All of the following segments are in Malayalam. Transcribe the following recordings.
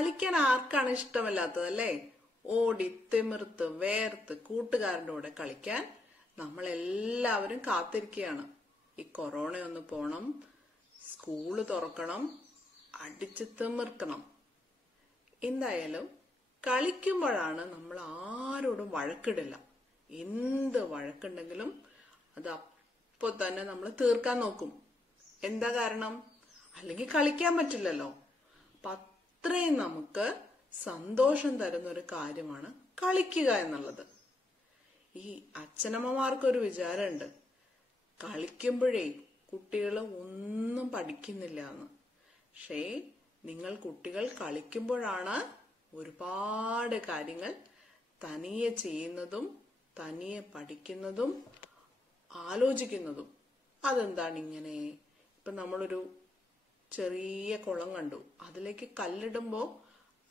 കളിക്കാൻ ആർക്കാണ് ഇഷ്ടമല്ലാത്തത് അല്ലേ? ഓടി തിമിർത്ത് വേർത്ത് കൂട്ടുകാരന്റെ കൂടെ കളിക്കാൻ നമ്മളെല്ലാവരും കാത്തിരിക്കുകയാണ്. ഈ കൊറോണ ഒന്ന് പോണം, സ്കൂള് തുറക്കണം, അടിച്ച് തിമിർക്കണം. എന്തായാലും കളിക്കുമ്പോഴാണ് നമ്മൾ ആരോടും വഴക്കിടില്ല. എന്ത് വഴക്കുണ്ടെങ്കിലും അത് അപ്പൊ തന്നെ നമ്മൾ തീർക്കാൻ നോക്കും. എന്താ കാരണം? അല്ലെങ്കിൽ കളിക്കാൻ പറ്റില്ലല്ലോ. അപ്പൊ അത്രയും നമുക്ക് സന്തോഷം തരുന്ന ഒരു കാര്യമാണ് കളിക്കുക എന്നുള്ളത്. ഈ അച്ഛനമ്മമാർക്കൊരു വിചാരമുണ്ട്, കളിക്കുമ്പോഴേ കുട്ടികൾ ഒന്നും പഠിക്കുന്നില്ല എന്ന്. പക്ഷേ കുട്ടികൾ കളിക്കുമ്പോഴാണ് ഒരുപാട് കാര്യങ്ങൾ തനിയെ ചെയ്യുന്നതും തനിയെ പഠിക്കുന്നതും ആലോചിക്കുന്നതും. അതെന്താണ് ഇങ്ങനെ? ഇപ്പൊ നമ്മളൊരു ചെറിയ കുളം കണ്ടു, അതിലേക്ക് കല്ലിടുമ്പോ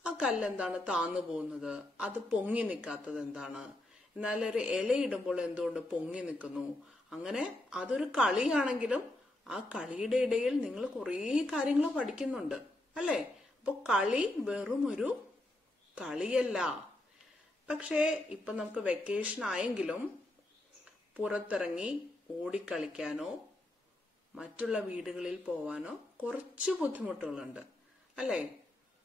ആ കല്ലെന്താണ് താന്നു പോകുന്നത്? അത് പൊങ്ങി നിൽക്കാത്തത് എന്താണ്? എന്നാൽ ഒരു ഇലയിടുമ്പോൾ എന്തുകൊണ്ട് പൊങ്ങി നിൽക്കുന്നു? അങ്ങനെ അതൊരു കളിയാണെങ്കിലും ആ കളിയുടെ ഇടയിൽ നിങ്ങൾ കുറേ കാര്യങ്ങൾ പഠിക്കുന്നുണ്ട് അല്ലേ? അപ്പൊ കളി വെറും ഒരു കളിയല്ല. പക്ഷേ ഇപ്പൊ നമുക്ക് വെക്കേഷൻ ആയെങ്കിലും പുറത്തിറങ്ങി ഓടിക്കളിക്കാനോ മറ്റുള്ള വീടുകളിൽ പോവാനോ കുറച്ച് ബുദ്ധിമുട്ടുകളുണ്ട് അല്ലേ?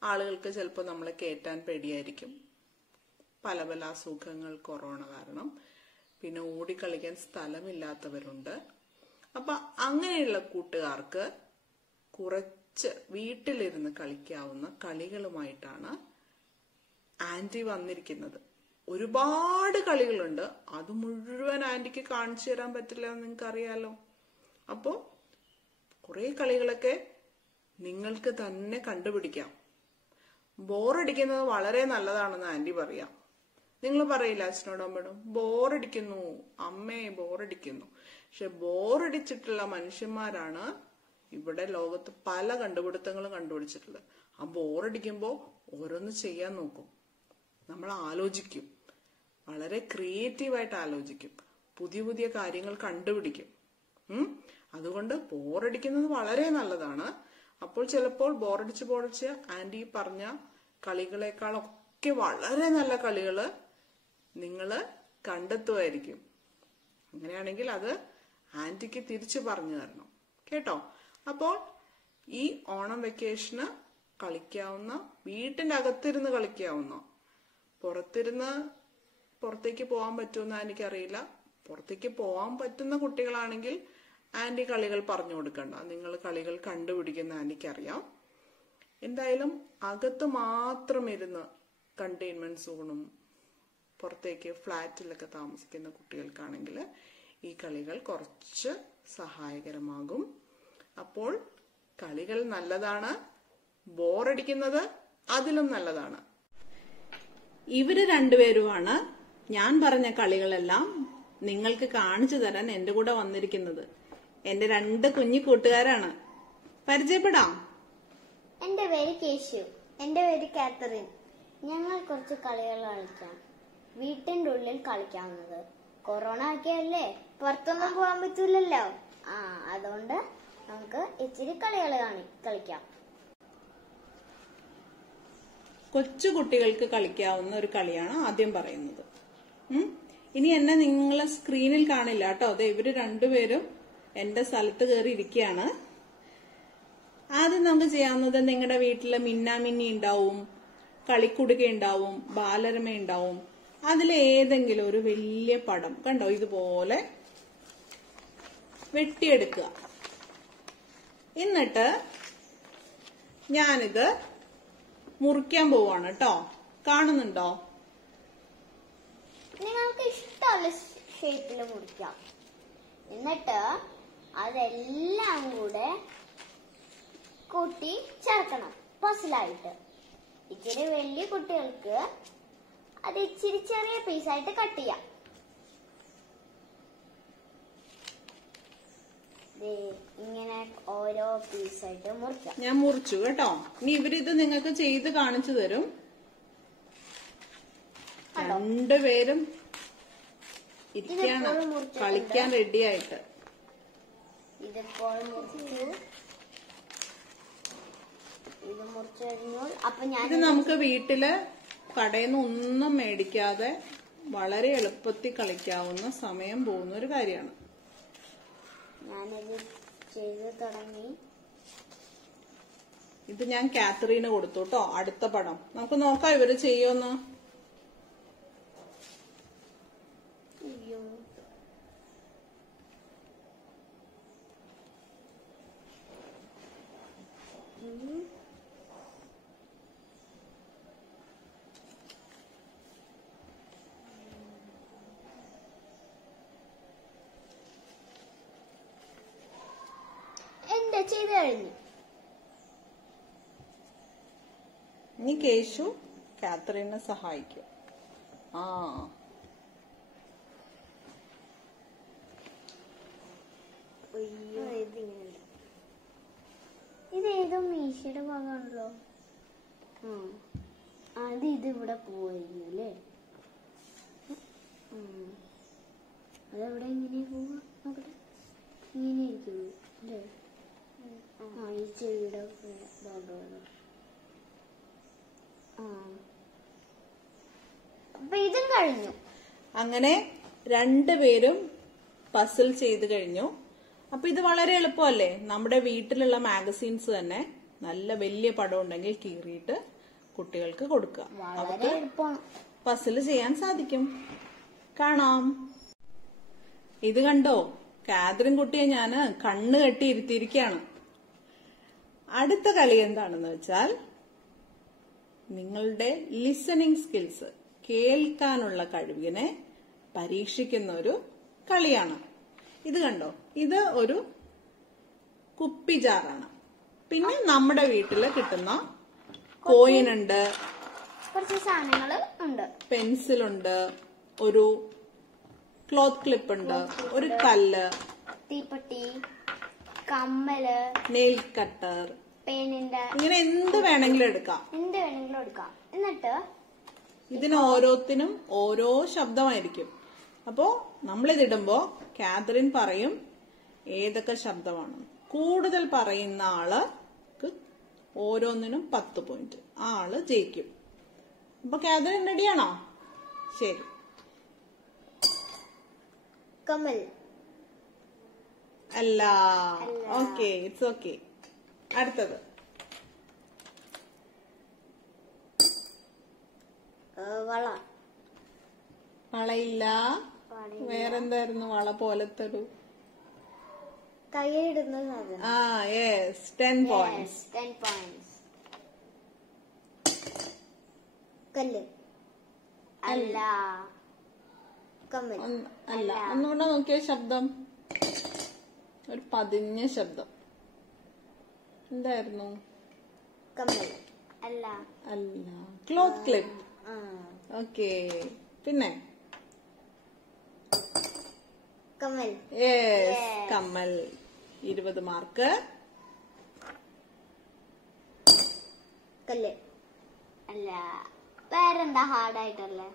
ആളുകൾക്ക് ചിലപ്പോൾ നമ്മളെ കയറ്റാൻ പേടിയായിരിക്കും, പല പല അസുഖങ്ങൾ കൊറോണ കാരണം. പിന്നെ ഓടിക്കളിക്കാൻ സ്ഥലമില്ലാത്തവരുണ്ട്. അപ്പൊ അങ്ങനെയുള്ള കൂട്ടുകാർക്ക് കുറച്ച് വീട്ടിലിരുന്ന് കളിക്കാവുന്ന കളികളുമായിട്ടാണ് ആന്റി വന്നിരിക്കുന്നത്. ഒരുപാട് കളികളുണ്ട്, അത് മുഴുവൻ ആന്റിക്ക് കാണിച്ചു തരാൻ പറ്റില്ല എന്ന് നിങ്ങൾക്ക് അറിയാലോ. അപ്പോ കുറെ കളികളൊക്കെ നിങ്ങൾക്ക് തന്നെ കണ്ടുപിടിക്കാം. ബോറടിക്കുന്നത് വളരെ നല്ലതാണെന്ന് ആന്റി പറയാം. നിങ്ങൾ പറയില്ല അച്ഛനോടും അമ്മയോടും ബോറടിക്കുന്നു, അമ്മേ ബോറടിക്കുന്നു. പക്ഷെ ബോറടിച്ചിട്ടുള്ള മനുഷ്യന്മാരാണ് ഇവിടെ ലോകത്ത് പല കണ്ടുപിടുത്തങ്ങളും കണ്ടുപിടിച്ചിട്ടുള്ളത്. ആ ബോറടിക്കുമ്പോ ഓരോന്ന് ചെയ്യാൻ നോക്കും, നമ്മൾ ആലോചിക്കും, വളരെ ക്രിയേറ്റീവായിട്ട് ആലോചിക്കും, പുതിയ പുതിയ കാര്യങ്ങൾ കണ്ടുപിടിക്കും. അതുകൊണ്ട് ബോറടിക്കുന്നത് വളരെ നല്ലതാണ്. അപ്പോൾ ചിലപ്പോൾ ബോറടിച്ച് ആന്റി പറഞ്ഞ കളികളെക്കാളൊക്കെ വളരെ നല്ല കളികള് നിങ്ങള് കണ്ടെത്തുമായിരിക്കും. അങ്ങനെയാണെങ്കിൽ അത് ആന്റിക്ക് തിരിച്ചു പറഞ്ഞു തരണം കേട്ടോ. അപ്പോൾ ഈ ഓണം വെക്കേഷന് കളിക്കാവുന്ന, വീട്ടിന്റെ അകത്തിരുന്ന് കളിക്കാവുന്ന, പുറത്തേക്ക് പോകാൻ പറ്റുമെന്ന് എനിക്കറിയില്ല. പുറത്തേക്ക് പോകാൻ പറ്റുന്ന കുട്ടികളാണെങ്കിൽ ആന്റി കളികൾ പറഞ്ഞു കൊടുക്കണ്ട, നിങ്ങൾ കളികൾ കണ്ടുപിടിക്കുന്ന ആന്റിക്കറിയാം. എന്തായാലും അകത്ത് മാത്രം ഇരുന്ന് കണ്ടെയ്ൻമെന്റ് സോണും പുറത്തേക്ക് ഫ്ലാറ്റിലൊക്കെ താമസിക്കുന്ന കുട്ടികൾക്കാണെങ്കിൽ ഈ കളികൾ കുറച്ച് സഹായകരമാകും. അപ്പോൾ കളികൾ നല്ലതാണ്, ബോറടിക്കുന്നത് അതിലും നല്ലതാണ്. ഇവര് രണ്ടുപേരുമാണ് ഞാൻ പറഞ്ഞ കളികളെല്ലാം നിങ്ങൾക്ക് കാണിച്ചു തരാൻ എന്റെ കൂടെ വന്നിരിക്കുന്നത്. എന്റെ രണ്ട് കുഞ്ഞു കൂട്ടുകാരാണ്. പരിചയപ്പെടാം. എന്റെ പേര് കേശു. എന്റെ പേര് കാത്തറിൻ. ഞങ്ങൾ കുറച്ച് കളികൾ കളിക്കാം. വീട്ടിന്റെ ഉള്ളിൽ കളിക്കാവുന്നത്. കൊറോണ ഒക്കെയല്ലേ, പുറത്തൊന്നും പോകാൻ പറ്റൂലല്ലോ. അതുകൊണ്ട് നമുക്ക് ഇച്ചിരി കളികൾ കളിക്കാം. കൊച്ചു കുട്ടികൾക്ക് കളിക്കാവുന്ന ഒരു കളിയാണ് ആദ്യം പറയുന്നത്. ഇനി എന്നെ നിങ്ങളെ സ്ക്രീനിൽ കാണില്ല കേട്ടോ. അതെ, ഇവര് രണ്ടുപേരും എന്റെ സ്ഥലത്ത് കയറി ഇരിക്കുകയാണ്. ആദ്യം നമുക്ക് ചെയ്യാവുന്നത്, നിങ്ങളുടെ വീട്ടില് മിന്നാമിന്നി ഉണ്ടാവും, കളിക്കുടുക ഉണ്ടാവും, ബാലരമ ഉണ്ടാവും. അതിലേതെങ്കിലും ഒരു വലിയ പടം കണ്ടോ ഇതുപോലെ വെട്ടിയെടുക്കുക. എന്നിട്ട് ഞാനിത് മുറിക്കാൻ പോവാണ് കേട്ടോ. കാണുന്നുണ്ടോ? നിങ്ങൾക്ക് ഇഷ്ടമുള്ള ഷേപ്പില് മുറിക്കാം. എന്നിട്ട് അതെല്ലാം കൂടെ കൂട്ടി ചേർക്കണം പസിലായിട്ട്. ഇച്ചിരി വലിയ കുട്ടികൾക്ക് അത് ഇച്ചിരി ചെറിയ പീസായിട്ട് കട്ട് ചെയ്യാം. ഇങ്ങനെ ഓരോ പീസായിട്ട് മുറിക്കാം. ഞാൻ മുറിച്ചു കേട്ടോ. ഇനി ഇവരിത് നിങ്ങൾക്ക് ചെയ്ത് കാണിച്ചു തരും. രണ്ടുപേരും ഇരിക്കാണ് കളിക്കാൻ റെഡിയായിട്ട്. ഇതിപ്പോൾ മുറിച്ചു. ഇത് ഇത് മുറിച്ച് കഴിഞ്ഞു. അപ്പൊ ഞാൻ ഇത് നമുക്ക് വീട്ടില് കടയിൽ നിന്ന് ഒന്നും മേടിക്കാതെ വളരെ എളുപ്പത്തിൽ കളിക്കാവുന്ന സമയം പോകുന്ന ഒരു കാര്യമാണ്. ഞാനിത് ചെയ്ത് തുടങ്ങി. ഇത് ഞാൻ കാത്തറീന് കൊടുത്തു കേട്ടോ. അടുത്ത പടം നമുക്ക് നോക്കാം ഇവര് ചെയ്യുമെന്ന്. അയ്യോ, എന്റെ ചെയ്ത് കഴിഞ്ഞു. ഇനി കേശു കാത്തറീനെ സഹായിക്കും. ആ അയ്യോ, ഇതിങ്ങനെ ഇത് ഏതോ മീശയുടെ ഭാഗമാണല്ലോ. അത് ഇതിവിടെ പോവായിരുന്നു അല്ലേ? അതെവിടെ എങ്ങനെയാ പോവാ നോക്കട്ടെ. ഇങ്ങനെ ഇരിക്കുന്നു അല്ലേ? ഈ ചെവിയുടെ ഭാഗമാണ്. അപ്പൊ ഇതും കഴിഞ്ഞു. അങ്ങനെ രണ്ടുപേരും പസിൽ ചെയ്ത് കഴിഞ്ഞു. അപ്പൊ ഇത് വളരെ എളുപ്പമല്ലേ? നമ്മുടെ വീട്ടിലുള്ള മാഗസീൻസ് തന്നെ നല്ല വലിയ പടം ഉണ്ടെങ്കിൽ കീറിയിട്ട് കുട്ടികൾക്ക് കൊടുക്കുക. വളരെ എളുപ്പമാണ്. പസിൽ ചെയ്യാൻ സാധിക്കും. കാണാം. ഇത് കണ്ടോ? കാതറിൻ കുട്ടിയെ ഞാന് കണ്ണ് കെട്ടി ഇരുത്തിയിരിക്കുകയാണ്. അടുത്ത കളി എന്താണെന്ന് വെച്ചാൽ നിങ്ങളുടെ ലിസണിങ് സ്കിൽസ്, കേൾക്കാനുള്ള കഴിവിനെ പരീക്ഷിക്കുന്ന ഒരു കളിയാണ്. ഇത് കണ്ടോ? ഇത് ഒരു കുപ്പി ജാറാണ്. പിന്നെ നമ്മുടെ വീട്ടില് കിട്ടുന്ന കോയിൻ ഉണ്ട്, കുറച്ച് സാധനങ്ങള് ഉണ്ട്, പെൻസിലുണ്ട്, ഒരു ക്ലോത്ത് ക്ലിപ്പ് ഉണ്ട്, ഒരു കല്ല്, തീപ്പെട്ടി, കമ്മല്, നെയിൽ കട്ടർ, പേനിന്റെ, ഇങ്ങനെ എന്ത് വേണമെങ്കിലും എടുക്കാം. എന്ത് വേണമെങ്കിലും എടുക്കാം. എന്നിട്ട് ഇതിന് ഓരോത്തിനും ഓരോ ശബ്ദമായിരിക്കും. അപ്പോ നമ്മളിതിടുമ്പോ കാതറിൻ പറയും ഏതൊക്കെ ശബ്ദമാണ്. കൂടുതൽ പറയുന്ന ആൾക്ക് ഓരോന്നിനും 10 പോയിന്റ്. ആ ആള് ജയിക്കും. അപ്പൊ കാതറിൻ റെഡിയാണോ? ശരി. കമ്മൽ അല്ല. Okay, it's okay. അടുത്തത് വള. വളയില്ല. വേറെന്തായിരുന്നു വള പോലത്തെ ഒരു കൈയിടുന്ന സാധനം. ആ യെസ്, 10 പോയിന്റ്സ്. 10 points. കല്ല് അല്ല. കമ്മൽ അല്ല. ഒന്നുകൂടെ നോക്കിയ ശബ്ദം, ഒരു പതിഞ്ഞ ശബ്ദം എന്തായിരുന്നു? കമ്മൽ അല്ല. അല്ല. Cloth clip. ഓക്കെ. പിന്നെ കമ്മൽ. യെസ്, കമ്മൽ. 20 മാർക്ക്. കല്ല് അല്ല. വേറെന്താ ഹാർഡായിട്ടല്ലേ?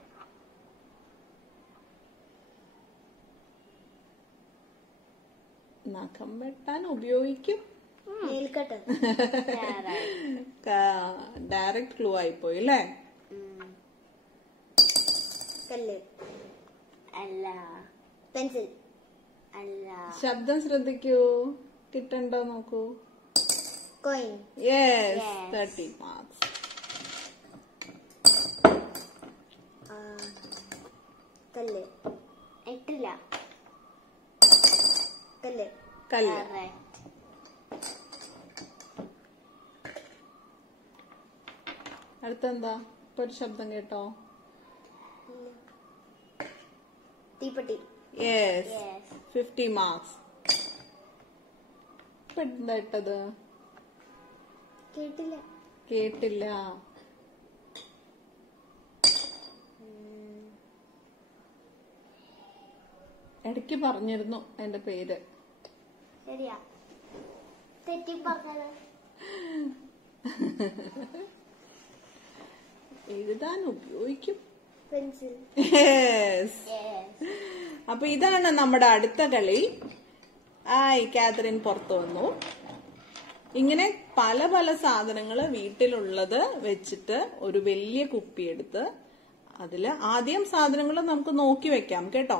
നഖം വെട്ടാൻ ഉപയോഗിക്കും. നീൽക്കട്ട്. ഡയറക്റ്റ് ക്ലൂ ആയിപ്പോയി അല്ലേ? കല്ല് അല്ല. പെൻസിൽ അല്ല. ശബ്ദം ശ്രദ്ധിക്കൂ. കിട്ടണ്ടോ നോക്കൂ. കോയിൻ. Yes, 30 marks. കല്ല് എട്ടില്ല. കല്ല് കല്ല്. അടുത്തെന്താ? ഇപ്പൊ ഒരു ശബ്ദം കേട്ടോ? തീപ്പെട്ടി. Yes, 50 marks. ഇപ്പൊ എന്താ ഇട്ടത്? കേട്ടില്ല. കേട്ടില്ല. ഇടയ്ക്ക് പറഞ്ഞിരുന്നു എന്റെ പേര്. ശരിയാ, തെറ്റി പറഞ്ഞത്. എഴുതാൻ ഉപയോഗിക്കും. പെൻസിൽ. യെസ്. അപ്പൊ ഇതാണ് നമ്മുടെ അടുത്ത കളി. കാതറിൻ പുറത്തു വന്നു. ഇങ്ങനെ പല പല സാധനങ്ങൾ വീട്ടിലുള്ളത് വെച്ചിട്ട് ഒരു വലിയ കുപ്പി എടുത്ത് അതില് ആദ്യം സാധനങ്ങൾ നമുക്ക് നോക്കി വെക്കാം കേട്ടോ.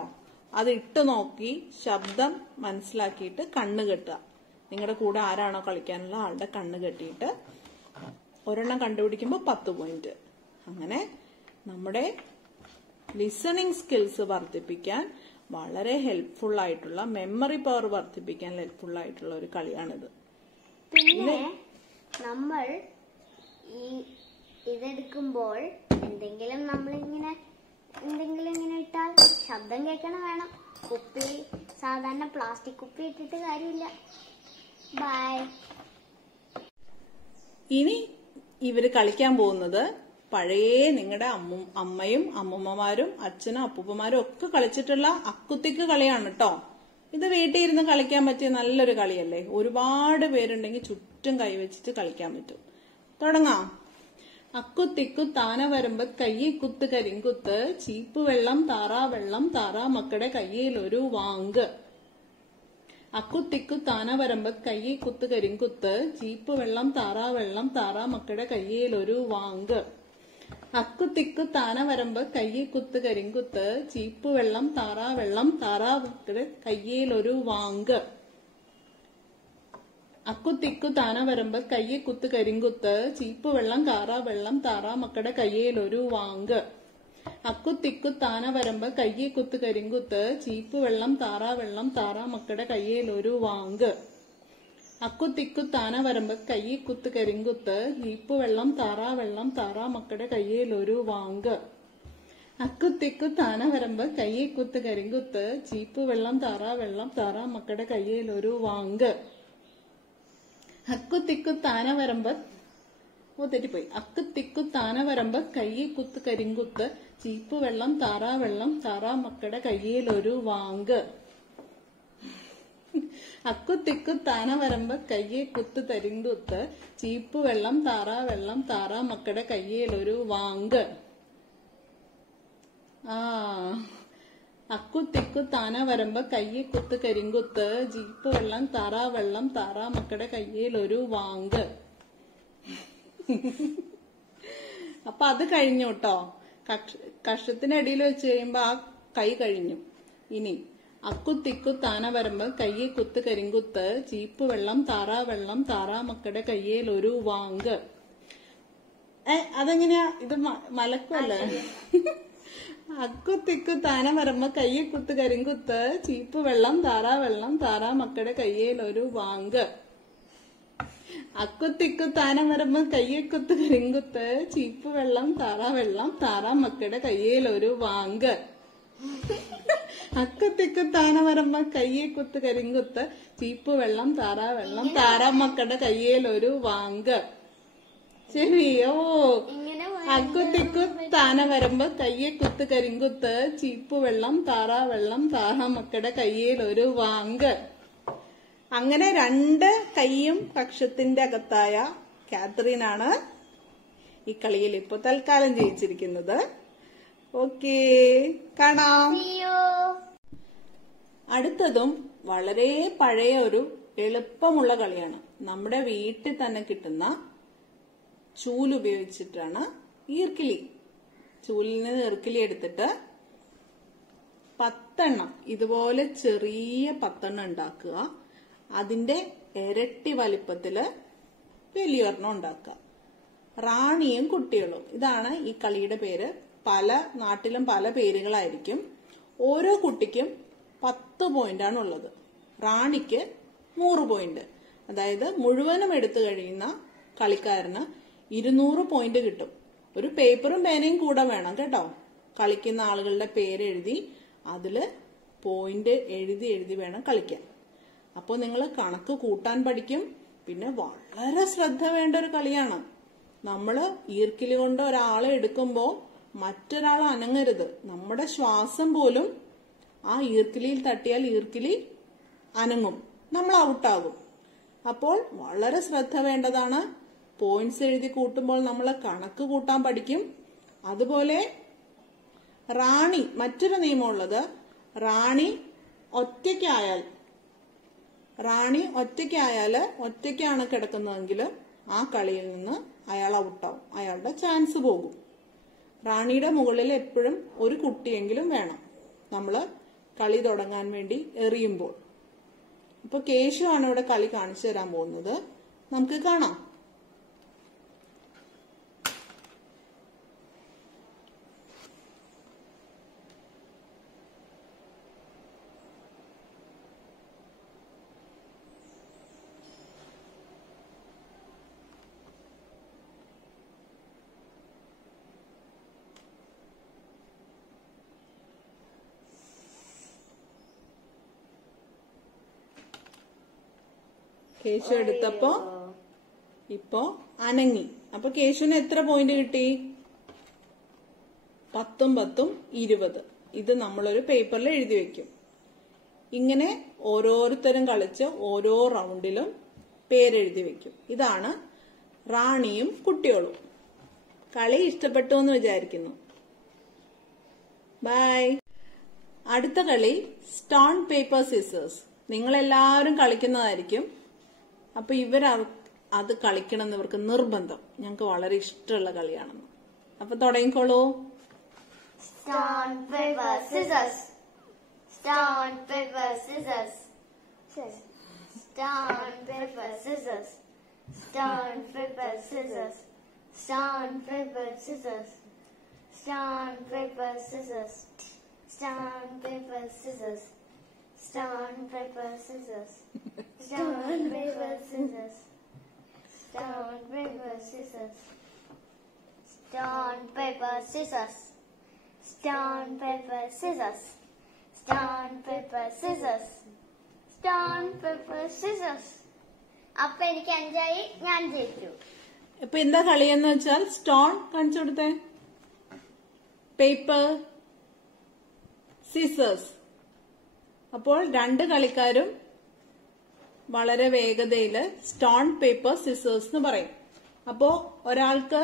അത് ഇട്ട് നോക്കി ശബ്ദം മനസ്സിലാക്കിയിട്ട് കണ്ണ് കെട്ടുക. നിങ്ങളുടെ കൂടെ ആരാണോ കളിക്കാനുള്ള ആളുടെ കണ്ണ് കെട്ടിയിട്ട് ഒരെണ്ണം കണ്ടുപിടിക്കുമ്പോൾ 10 പോയിന്റ്. അങ്ങനെ നമ്മുടെ ലിസണിങ് സ്കിൽസ് വർദ്ധിപ്പിക്കാൻ വളരെ ഹെൽപ്ഫുൾ ആയിട്ടുള്ള, മെമ്മറി പവർ വർദ്ധിപ്പിക്കാൻ ഹെൽപ്ഫുൾ ആയിട്ടുള്ള ഒരു കളിയാണിത്. പിന്നെ നമ്മൾ ഈ ഇതെടുക്കുമ്പോൾ എന്തെങ്കിലും നമ്മളിങ്ങനെ ഇട്ടാൽ ശബ്ദം കേൾക്കണം വേണം. കുപ്പി സാധാരണ പ്ലാസ്റ്റിക് കുപ്പി ഇട്ടിട്ട് കാര്യമില്ല. ബൈ. ഇനി ഇവര് കളിക്കാൻ പോകുന്നത് പഴയ നിങ്ങളുടെ അമ്മയും അമ്മൂമ്മമാരും അച്ഛനും അപ്പൂപ്പന്മാരും ഒക്കെ കളിച്ചിട്ടുള്ള അക്കുത്തിക്ക് കളിയാണ് കേട്ടോ. ഇത് വീട്ടിൽ ഇരുന്ന് കളിക്കാൻ പറ്റിയ നല്ലൊരു കളിയല്ലേ. ഒരുപാട് പേരുണ്ടെങ്കിൽ ചുറ്റും കൈവച്ചിട്ട് കളിക്കാൻ പറ്റും. തുടങ്ങാം. അക്കുത്തിക്കു താന വരുമ്പോ കയ്യെ കുത്ത് കരിങ്കുത്ത്, ചീപ്പ് വെള്ളം താറാ വെള്ളം താറാ മക്കളുടെ കയ്യിലൊരു വാങ്ക്. അക്കുത്തിക്കു താന വരുമ്പോ കയ്യെ കുത്ത് കരിങ്കുത്ത്, ചീപ്പ് വെള്ളം താറാ വെള്ളം താറാ മക്കളുടെ കയ്യിലൊരു വാങ്ക്. അക്കുത്തിക്കു താന വരുമ്പോ കയ്യെ കുത്ത് കരിങ്കുത്ത്, ചീപ്പ് വെള്ളം താറാ വെള്ളം താറാ മക്കളുടെ കയ്യിലൊരു വാങ്ക്. അക്കുത്തിക്കു താന വരുമ്പോ കയ്യെ കുത്ത് കരിങ്കുത്ത്, ചീപ്പ് വെള്ളം താറാ വെള്ളം താറാ മക്കളുടെ കയ്യിലൊരു വാങ്ക്. അക്കുത്തിക്കു താന വരുമ്പോ കയ്യെ കുത്ത് കരിങ്കുത്ത്, ചീപ്പ് വെള്ളം താറാ വെള്ളം താറാ മക്കളുടെ കയ്യിലൊരു വാങ്ക്. അക്കുത്തിക്കു താന വരുമ്പോ കയ്യെ കുത്ത് കരിങ്കുത്ത്, ചീപ്പ് വെള്ളം താറാ വെള്ളം താറാ മക്കളുടെ കയ്യിലൊരു വാങ്ക്. അക്കുത്തിക്കു താന വരുമ്പോ കയ്യെ കുത്ത് കരിങ്കുത്ത്, ചീപ്പ് വെള്ളം താറാ വെള്ളം താറാ മക്കളുടെ കയ്യിലൊരു വാങ്ക്. അക്കുത്തിക്കു താന വരുമ്പോ തെറ്റിപ്പോയി. അക്കുത്തിക്കു താന വരുമ്പോ കയ്യെ കുത്ത് കരിങ്കുത്ത്, ചീപ്പ് വെള്ളം താറാ വെള്ളം താറാ മക്കളുടെ കയ്യിലൊരു വാങ്ക്. അക്കുത്തിക്കു താന വരുമ്പോ കയ്യെ കുത്ത് കരിങ്കുത്ത്, ചീപ്പ് വെള്ളം താറാ വെള്ളം താറാ മക്കളുടെ കയ്യിലൊരു വാങ്ക്. അക്കുത്തിക്കു താന വരുമ്പോ കയ്യെ കുത്ത് കരിങ്കുത്ത്, ചീപ്പ് വെള്ളം താറാ വെള്ളം താറാ മക്കളുടെ കയ്യിലൊരു വാങ്ക്. അപ്പൊ അത് കഴിഞ്ഞു കേട്ടോ. കക്ഷത്തിനടിയിൽ വെച്ച് കഴിയുമ്പോ ആ കൈ കഴിഞ്ഞു. ഇനി അക്കുത്തിക്കു താന വരുമ്പോ കയ്യെ കുത്ത് കരിങ്കുത്ത്, ചീപ്പ് വെള്ളം താറാ വെള്ളം താറാ മക്കളുടെ കയ്യിലൊരു വാങ്ക്. അതെങ്ങനെയാ? ഇത് മലക്കുമല്ലേ? അക്കുത്തിക്കു താന വരുമ്പോ കയ്യെ കുത്ത് കരിങ്കുത്ത്, ചീപ്പ് വെള്ളം താറാ വെള്ളം താറാ മക്കളുടെ കയ്യിലൊരു വാങ്ക്. അക്കുത്തിക്കു താന വരുമ്പോ കയ്യെ കുത്ത് കരിങ്കുത്ത്, ചീപ്പ് വെള്ളം താറാ വെള്ളം താറാ മക്കളുടെ കയ്യിലൊരു വാങ്ക്. അക്കുത്തിക്കു താന വരുമ്പോ കയ്യെ കുത്ത് കരിങ്കുത്ത്, ചീപ്പ് വെള്ളം താറാ വെള്ളം താറാ മക്കളുടെ കയ്യിലൊരു വാങ്ക്. ശരിയോ? അക്കുത്തിക്കു താന വരുമ്പോ കയ്യെ കുത്ത് കരിങ്കുത്ത്, ചീപ്പ് വെള്ളം താറാ വെള്ളം താറാ മക്കളുടെ കയ്യിലൊരു വാങ്ക്. അങ്ങനെ 2 കൈയും കക്ഷത്തിന്റെ അകത്തായ കാത്രീനാണ് ഈ കളിയിൽ ഇപ്പൊ തൽക്കാലം ജയിച്ചിരിക്കുന്നത്. ഓക്കേ, കാണാം. അടുത്തതും വളരെ പഴയ ഒരു എളുപ്പമുള്ള കളിയാണ്. നമ്മുടെ വീട്ടിൽ തന്നെ കിട്ടുന്ന ചൂലുപയോഗിച്ചിട്ടാണ് ഈർക്കിലി. ചൂലിൽ നിന്ന് ഈർക്കിലി എടുത്തിട്ട് 10 ഇതുപോലെ ചെറിയ 10 ഉണ്ടാക്കുക. അതിന്റെ ഇരട്ടി വലിപ്പത്തില് വലിയൊരെണ്ണം ഉണ്ടാക്കുക. റാണിയും കുട്ടികളും, ഇതാണ് ഈ കളിയുടെ പേര്. പല നാട്ടിലും പല പേരുകളായിരിക്കും. ഓരോ കുട്ടിക്കും 10 പോയിന്റാണ് ഉള്ളത്. റാണിക്ക് 100 പോയിന്റ്. അതായത് മുഴുവനും എടുത്തു കഴിയുന്ന കളിക്കാരന് 200 പോയിന്റ് കിട്ടും. ഒരു പേപ്പറും പേനയും കൂടെ വേണം കേട്ടോ. കളിക്കുന്ന ആളുകളുടെ പേരെഴുതി അതില് പോയിന്റ് എഴുതി വേണം കളിക്കാൻ. അപ്പോൾ നിങ്ങൾ കണക്ക് കൂട്ടാൻ പഠിക്കും. പിന്നെ വളരെ ശ്രദ്ധ വേണ്ട ഒരു കളിയാണ്. നമ്മള് ഈർക്കിലി കൊണ്ട് ഒരാളെ എടുക്കുമ്പോ മറ്റൊരാൾ അനങ്ങരുത്. നമ്മുടെ ശ്വാസം പോലും ആ ഈർക്കിലിയിൽ തട്ടിയാൽ ഈർക്കിലി അനങ്ങും, നമ്മൾ ഔട്ടാകും. അപ്പോൾ വളരെ ശ്രദ്ധ വേണ്ടതാണ്. പോയിന്റ്സ് എഴുതി കൂട്ടുമ്പോൾ നമ്മൾ കണക്ക് കൂട്ടാൻ പഠിക്കും. അതുപോലെ റാണി, മറ്റൊരു നിയമമുള്ളത്, റാണി ഒറ്റയ്ക്കായാൽ ഒറ്റയ്ക്കാണ് കിടക്കുന്നതെങ്കിൽ ആ കളിയിൽ നിന്ന് അയാൾ ഔട്ടാവും, അയാളുടെ ചാൻസ് പോകും. റാണിയുടെ മുകളിൽ എപ്പോഴും ഒരു കുട്ടിയെങ്കിലും വേണം നമ്മള് കളി തുടങ്ങാൻ വേണ്ടി എറിയുമ്പോൾ. അപ്പൊ കേശു ആണ് ഇവിടെ കളി കാണിച്ചു തരാൻ പോകുന്നത്. നമുക്ക് കാണാം. കേശു എടുത്തപ്പോ ഇപ്പോ അനങ്ങി. അപ്പൊ കേശുവിന് എത്ര പോയിന്റ് കിട്ടി? 10 10 20. ഇത് നമ്മളൊരു പേപ്പറിൽ എഴുതി വെക്കും. ഇങ്ങനെ ഓരോരുത്തരും കളിച്ച് ഓരോ റൗണ്ടിലും പേരെഴുതി വെക്കും. ഇതാണ് റാണിയും കുട്ടികളും. കളി ഇഷ്ടപ്പെട്ടു എന്ന് വിചാരിക്കുന്നു. ബൈ. അടുത്ത കളി സ്റ്റോൺ പേപ്പർ സിസേഴ്സ്. നിങ്ങളെല്ലാവരും കളിക്കുന്നതായിരിക്കും. അപ്പൊ അത് കളിക്കണമെന്ന് ഇവർക്ക് നിർബന്ധം. ഞങ്ങൾക്ക് വളരെ ഇഷ്ടമുള്ള കളിയാണെന്ന്. അപ്പൊ തുടങ്ങിക്കോളൂ. Stone, paper, scissors. Stone, paper, scissors. Stone, paper, scissors. Stone, paper, scissors. Stone, paper, scissors. Stone, paper, scissors. Stone, paper, scissors. Stone, paper, scissors. Stone, paper, scissors. Stone, paper, scissors. Stone, paper, scissors. Stone, paper, scissors. Stone, paper, scissors. Stone, paper, scissors. അപ്പൊ എനിക്ക് 5 ഞാൻ ജയിച്ചു. ഇപ്പൊ എന്താ കളിയെന്ന് വെച്ചാൽ സ്റ്റോൺ കാണിച്ചു കൊടുത്തേ, പേപ്പർ, സിസേഴ്സ്. അപ്പോൾ 2 കളിക്കാരും വളരെ വേഗതയില് സ്റ്റോൺ പേപ്പർ സിസേഴ്സ് എന്ന് പറയും. അപ്പോ ഒരാൾക്ക്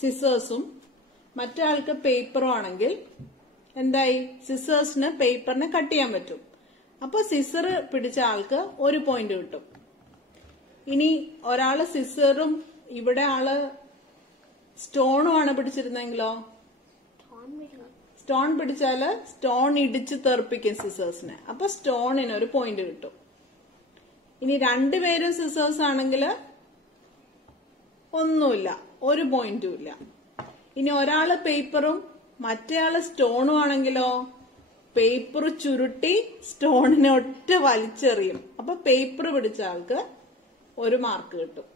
സിസേഴ്സും മറ്റൊരാൾക്ക് പേപ്പറും ആണെങ്കിൽ എന്തായി? സിസേഴ്സിന് പേപ്പറിനെ കട്ട് ചെയ്യാൻ പറ്റും. അപ്പൊ സിസർ പിടിച്ച ആൾക്ക് 1 പോയിന്റ് കിട്ടും. ഇനി ഒരാള് സിസറും ഇവിടെ ആള് സ്റ്റോണും ആണ് പിടിച്ചിരുന്നെങ്കിലോ? സ്റ്റോൺ പിടിച്ചാല് സ്റ്റോൺ ഇടിച്ച് തെറിപ്പിക്കും സിസേഴ്സിനെ. അപ്പൊ സ്റ്റോണിന് 1 പോയിന്റ് കിട്ടും. ഇനി 2 പേരും സിസേഴ്സ് ആണെങ്കിൽ ഒന്നുമില്ല, 1 പോയിന്റും ഇല്ല. ഇനി ഒരാള് പേപ്പറും മറ്റേയാള് സ്റ്റോണും ആണെങ്കിലോ? പേപ്പർ ചുരുട്ടി സ്റ്റോണിനെ ഒറ്റ വലിച്ചെറിയും. അപ്പൊ പേപ്പർ പിടിച്ച ആൾക്ക് 1 മാർക്ക് കിട്ടും.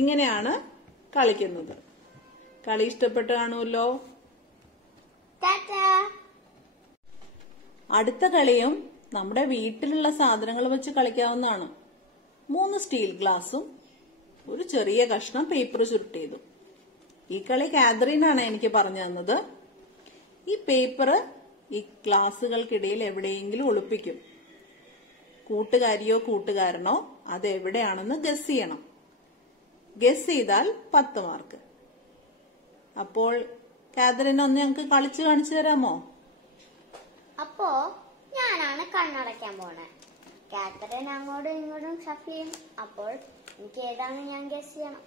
ഇങ്ങനെയാണ് കളിക്കുന്നത്. കളി ഇഷ്ടപ്പെട്ട് കാണുമല്ലോ. അടുത്ത കളിയും നമ്മുടെ വീട്ടിലുള്ള സാധനങ്ങൾ വെച്ച് കളിക്കാവുന്നതാണ്. 3 സ്റ്റീൽ ഗ്ലാസും ഒരു ചെറിയ കഷ്ണം പേപ്പർ ചുരുട്ടിയതും. ഈ കളി കാതറീനാണ് എനിക്ക് പറഞ്ഞു തന്നത്. ഈ പേപ്പർ ഈ ഗ്ലാസുകൾക്കിടയിൽ എവിടെയെങ്കിലും ഒളിപ്പിക്കും. കൂട്ടുകാരിയോ കൂട്ടുകാരനോ അത് എവിടെയാണെന്ന് ഗസ് ചെയ്യണം. ഗസ് ചെയ്താൽ 10 മാർക്ക്. അപ്പോൾ കാതറിൻ ഒന്ന് ഞങ്ങൾക്ക് കളിച്ചു കാണിച്ചു തരാമോ? അപ്പോ ഞാനാണ് കണ്ണടയ്ക്കാൻ പോണേ. കാതറിൻ അങ്ങോട്ടും ഇങ്ങോട്ടും ഷഫിൾ ചെയ്യും. അപ്പോൾ എനിക്ക് ഏതാണ് ഞാൻ ഗസ് ചെയ്യണം.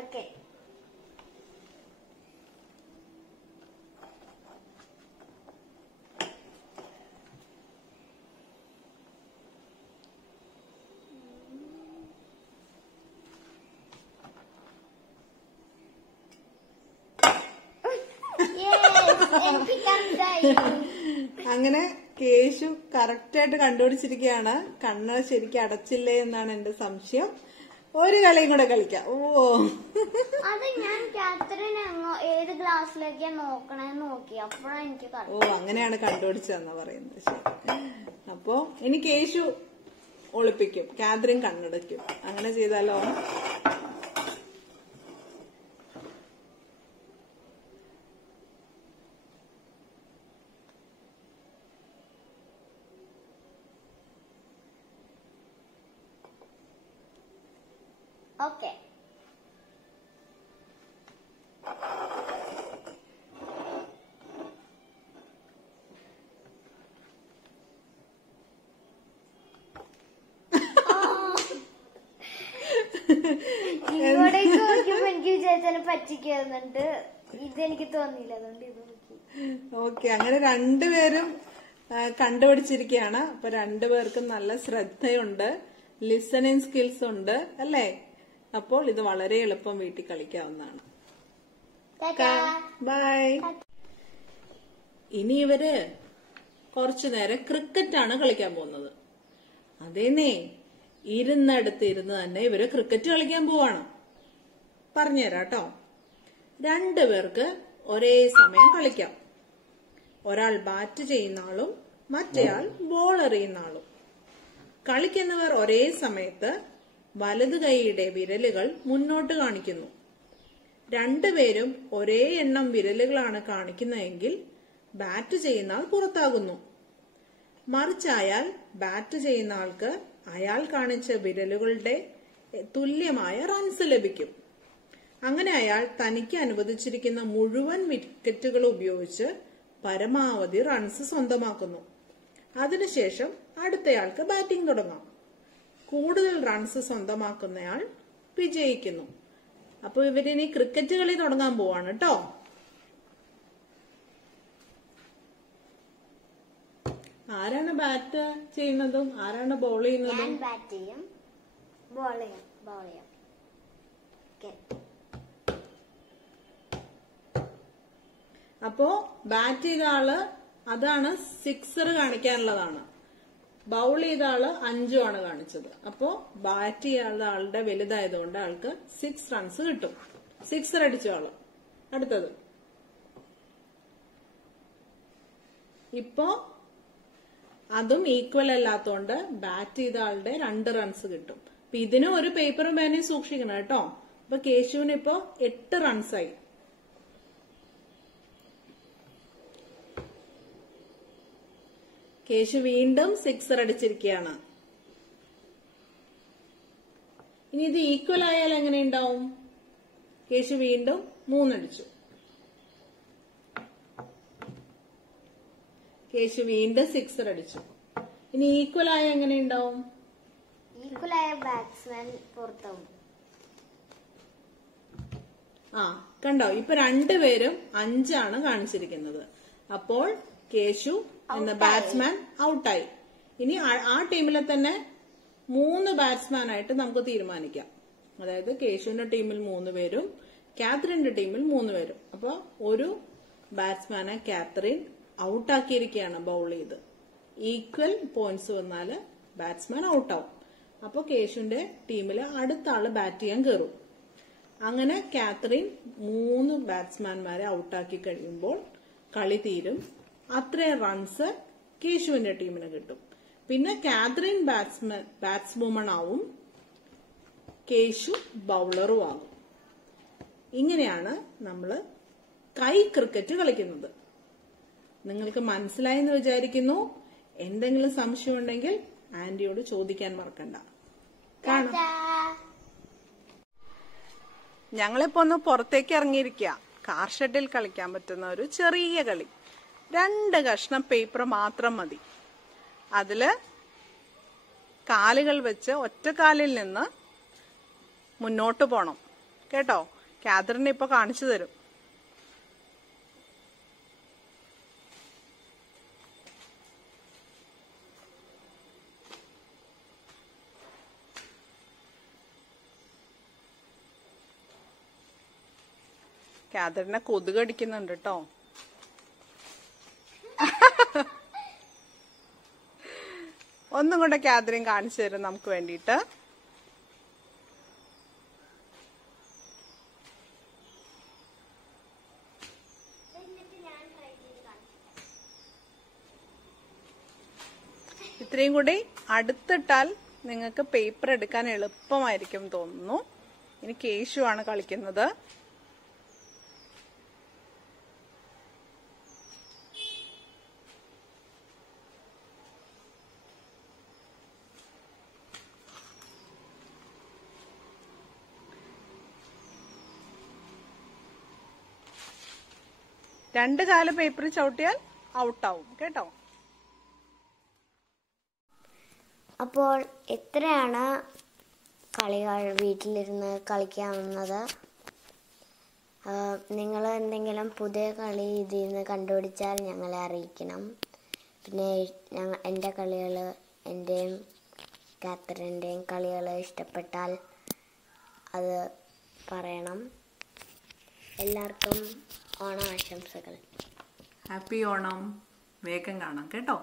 ഓക്കെ, എനിക്ക് കറക്റ്റായി. അങ്ങനെ കേശു കറക്റ്റായിട്ട് കണ്ടുപിടിച്ചിരിക്കുകയാണ്. കണ്ണ് ശരിക്കും അടച്ചില്ലേ എന്നാണ് എന്റെ സംശയം. ഒരു കളിയും കൂടെ കളിക്കാം. ഓ, അത് ഞാൻ കാതറിൻ ഏത് ഗ്ലാസ്സിലേക്കാ നോക്കണേന്ന് നോക്കി. അപ്പോഴാണ് എനിക്ക് ഓ, അങ്ങനെയാണ് കണ്ടുപിടിച്ചതെന്നാ പറയുന്നത്. ശരി. അപ്പോ ഇനി കേശു ഒളിപ്പിക്കും, കാതറിൻ കണ്ണടയ്ക്കും. അങ്ങനെ ചെയ്താലോ? ഓക്കെ, ഇങ്ങോട്ടേക്ക് നോക്കിയപ്പോ എനിക്ക് വിചാരിച്ചാലും പറ്റിക്കുന്നുണ്ട്. ഇതെനിക്ക് തോന്നിയില്ല, അതുകൊണ്ട് ഇത് നോക്കി. ഓക്കെ, അങ്ങനെ രണ്ടുപേരും കണ്ടുപിടിച്ചിരിക്കുകയാണ്. അപ്പൊ രണ്ടുപേർക്കും നല്ല ശ്രദ്ധയുണ്ട്, ലിസണിങ് സ്കിൽസ് ഉണ്ട് അല്ലേ? അപ്പോൾ ഇത് വളരെ എളുപ്പം വീട്ടിൽ കളിക്കാവുന്നതാണ്. ബൈ. ഇനി ഇവര് കുറച്ചു നേരം ക്രിക്കറ്റ് ആണ് കളിക്കാൻ പോകുന്നത്. അതേന്നേ, ഇരുന്നിടത്ത് ഇരുന്ന് തന്നെ ഇവര് ക്രിക്കറ്റ് കളിക്കാൻ പോവാണ്. പറഞ്ഞുതരാട്ടോ. രണ്ടുപേർക്ക് ഒരേ സമയം കളിക്കാം. ഒരാൾ ബാറ്റ് ചെയ്യുന്ന ആളും മറ്റേയാൾ ബോൾ എറിയുന്ന ആളും. കളിക്കുന്നവർ ഒരേ സമയത്ത് വലതു കൈയുടെ വിരലുകൾ മുന്നോട്ട് കാണിക്കുന്നു. രണ്ടുപേരും ഒരേ എണ്ണം വിരലുകളാണ് കാണിക്കുന്നതെങ്കിൽ ബാറ്റ് ചെയ്യുന്ന ആൾ പുറത്താകുന്നു. മറിച്ചായാൽ ബാറ്റ് ചെയ്യുന്ന ആൾക്ക് അയാൾ കാണിച്ച വിരലുകളുടെ തുല്യമായ റൺസ് ലഭിക്കും. അങ്ങനെ അയാൾ തനിക്ക് അനുവദിച്ചിരിക്കുന്ന മുഴുവൻ വിക്കറ്റുകൾ ഉപയോഗിച്ച് പരമാവധി റൺസ് സ്വന്തമാക്കുന്നു. അതിനുശേഷം അടുത്തയാൾക്ക് ബാറ്റിംഗ് തുടങ്ങാം. കൂടുതൽ റൺസ് സ്വന്തമാക്കുന്നയാൾ വിജയിക്കുന്നു. അപ്പൊ ഇവരിനി ക്രിക്കറ്റ് കളി തുടങ്ങാൻ പോവാണ് കേട്ടോ. ആരാണ് ബാറ്റ് ചെയ്യുന്നതും ആരാണ് ബോൾ ചെയ്യുന്നതും? ഞാൻ ബാറ്റ് ചെയ്യും, ബോൾ ചെയ്യും. അപ്പോ ബാറ്റ് ചെയ്ത ആള് അതാണ് സിക്സർ കാണിക്കാനുള്ളതാണ്. ബൗൾ ചെയ്ത ആള് 5 ആണ് കാണിച്ചത്. അപ്പോ ബാറ്റ് ചെയ്ത ആളുടെ വലുതായതുകൊണ്ട് ആൾക്ക് 6 റൺസ് കിട്ടും. സിക്സർ അടിച്ച ആള്. അടുത്തത് ഇപ്പോ അതും ഈക്വൽ അല്ലാത്തോണ്ട് ബാറ്റ് ചെയ്ത ആളുടെ 2 റൺസ് കിട്ടും. അപ്പൊ ഇതിനും ഒരു പേപ്പറും പേനയും സൂക്ഷിക്കണം കേട്ടോ. അപ്പൊ കേശുവിന് ഇപ്പോ 8 റൺസായി. കേശു വീണ്ടും സിക്സർ അടിച്ചിരിക്കുകയാണ്. ഇനി ഇത് ഈക്വൽ ആയാൽ എങ്ങനെയുണ്ടാവും? കേശു വീണ്ടും 3 അടിച്ചു. കേശു വീണ്ടും സിക്സർ അടിച്ചു. ഇനി ഈക്വൽ ആയ എങ്ങനെയുണ്ടാവും? ഈക്വൽ ആയ ബാറ്റ്സ്മാൻ പുറത്താവും. കണ്ടോ, ഇപ്പൊ രണ്ടുപേരും 5 ആണ് കാണിച്ചിരിക്കുന്നത്. അപ്പോൾ കേശു എന്ന ബാറ്റ്സ്മാൻ ഔട്ടായി. ഇനി ആ ടീമിലെ തന്നെ 3 ബാറ്റ്സ്മാൻ ആയിട്ട് നമുക്ക് തീരുമാനിക്കാം. അതായത് കേശുവിന്റെ ടീമിൽ 3 പേരും കാത്രിന്റെ ടീമിൽ 3 പേരും. അപ്പൊ ഒരു ബാറ്റ്സ്മാനെ കാത്രിൻ ഔട്ടാക്കിയിരിക്കുകയാണ് ബൗൾ ചെയ്ത്. ഈക്വൽ പോയിന്റ്സ് വന്നാല് ബാറ്റ്സ്മാൻ ഔട്ടാവും. അപ്പൊ കേശുവിന്റെ ടീമില് അടുത്ത ആള് ബാറ്റ് ചെയ്യാൻ കയറും. അങ്ങനെ കാത്രിൻ 3 ബാറ്റ്സ്മാൻമാരെ ഔട്ടാക്കി കഴിയുമ്പോൾ കളി തീരും. അത്രയും റൺസ് കേശുവിന്റെ ടീമിന് കിട്ടും. പിന്നെ കാത്രിൻ ബാറ്റ്സ്വുമൺ ആവും, കേശു ബൗളറും ആകും. ഇങ്ങനെയാണ് നമ്മള് കൈ ക്രിക്കറ്റ് കളിക്കുന്നത്. നിങ്ങൾക്ക് മനസ്സിലായെന്ന് വിചാരിക്കുന്നു. എന്തെങ്കിലും സംശയം ഉണ്ടെങ്കിൽ ആന്റിയോട് ചോദിക്കാൻ മറക്കണ്ട. കാണാം. ഞങ്ങളിപ്പോ ഒന്ന് പുറത്തേക്ക് ഇറങ്ങിയിരിക്കുക. കാർ ഷെഡിൽ കളിക്കാൻ പറ്റുന്ന ഒരു ചെറിയ കളി. 2 കഷ്ണം പേപ്പർ മാത്രം മതി. അതില് കാലുകൾ വെച്ച് ഒറ്റക്കാലിൽ നിന്ന് മുന്നോട്ട് പോണം കേട്ടോ. കാതറിനെ ഇപ്പൊ കാണിച്ചു തരും. കാതറിനെ കൊതുക് അടിക്കുന്നുണ്ട് കേട്ടോ. ഒന്നും കൂടെ കാതറിൻ കാണിച്ചു തരും നമുക്ക് വേണ്ടിയിട്ട്. ഇത്രയും കൂടി അടുത്തിട്ടാൽ നിങ്ങൾക്ക് പേപ്പർ എടുക്കാൻ എളുപ്പമായിരിക്കും തോന്നുന്നു. ഇനി കേശു ആണ് കളിക്കുന്നത്. രണ്ട് കാല് പേപ്പർ ചവിട്ടിയാൽ ഔട്ടാവും കേട്ടോ. അപ്പോൾ എത്രയാണ് കളികൾ വീട്ടിലിരുന്ന് കളിക്കാവുന്നത്. നിങ്ങൾ എന്തെങ്കിലും പുതിയ കളി ഇതിൽ നിന്ന് കണ്ടുപിടിച്ചാൽ ഞങ്ങളെ അറിയിക്കണം. പിന്നെ എൻ്റെ കളികൾ, എൻ്റെയും കാത്തറിൻ്റെയും കളികൾ ഇഷ്ടപ്പെട്ടാൽ അത് പറയണം. എല്ലാവർക്കും ഓണം ആശംസകൾ. ഹാപ്പി ഓണം. വേഗം കാണാം കേട്ടോ.